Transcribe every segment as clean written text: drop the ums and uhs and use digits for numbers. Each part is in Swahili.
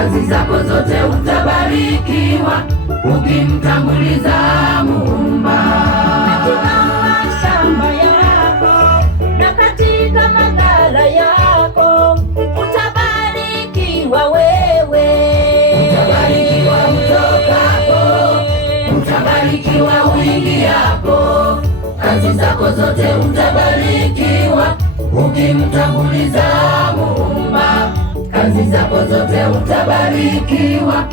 kazi zako zote utabarikiwa ukimtanguliza Muumba. Katika mashamba yako na katika maghala yako utabarikiwa wewe. Utabarikiwa utokapo, utabarikiwa uingiapo, kazi zako zote utabarikiwa ukimtanguliza Muumba. Kazi zako zote utabarikiwa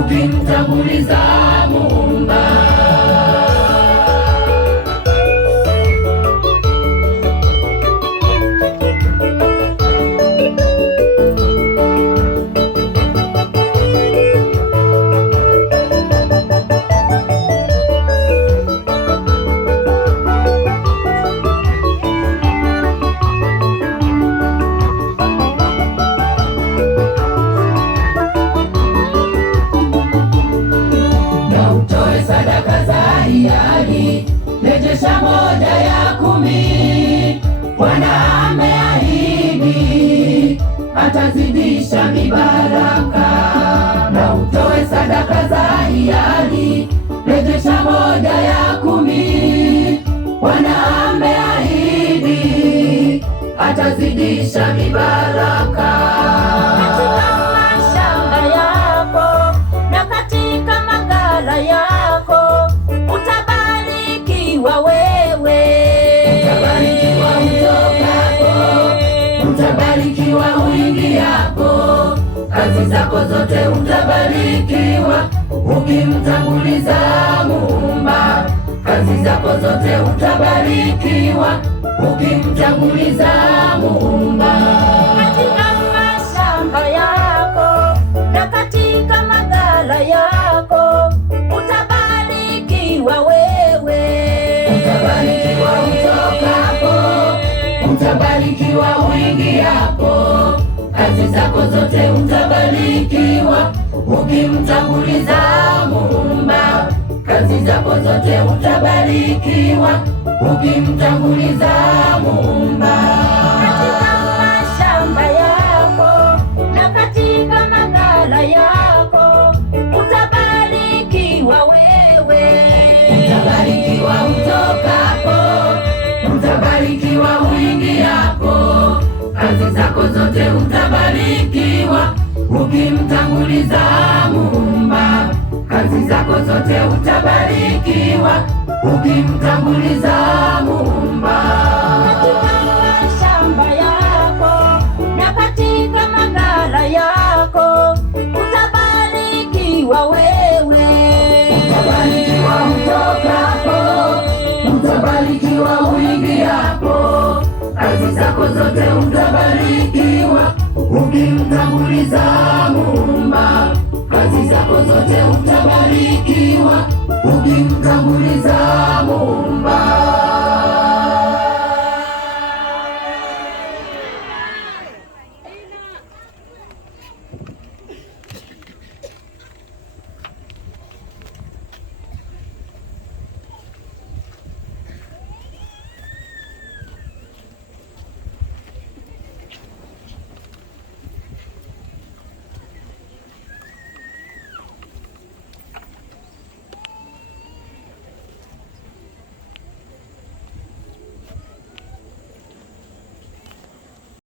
ukimtanguliza Muumba. Rejesha moja ya 10, Bwana ameahidi atazidisha mibaraka. Na utoe sadaka za hiari, rejesha moja ya 10, Bwana ameahidi atazidisha mibaraka. Katika mashamba yako na katika maghala yako utabarikiwa wewe. Utabarikiwa utokapo, utabarikiwa uingiapo, kazi zako zote utabarikiwa ukimtanguliza Muumba. Kazi zako zote utabarikiwa ukimtanguliza Muumba. Katika mashamba yako na katika maghala yako utabarikiwa wewe. Utabarikiwa utokapo, utabarikiwa uingiapo, kazi zako zote utabarikiwa ukimtanguliza Muumba. Kazi zako zote utabarikiwa ukimtanguliza Muumba. Katika mashamba yako na katika maghala yako utabarikiwa wewe. Utabarikiwa utokapo, utabarikiwa uingiapo, kazi zako zote utabarikiwa ukimtanguliza Muumba. Kazi zako zote utabarikiwa ukimtanguliza Muumba. Katika mashamba yako na katika maghala yako utabarikiwa wewe. Utabarikiwa utokapo, utabarikiwa uingiapo, kazi zako zote utabarikiwa ukimtanguliza Muumba. Kazi zako zote utabarikiwa ukimtanguliza Muumba.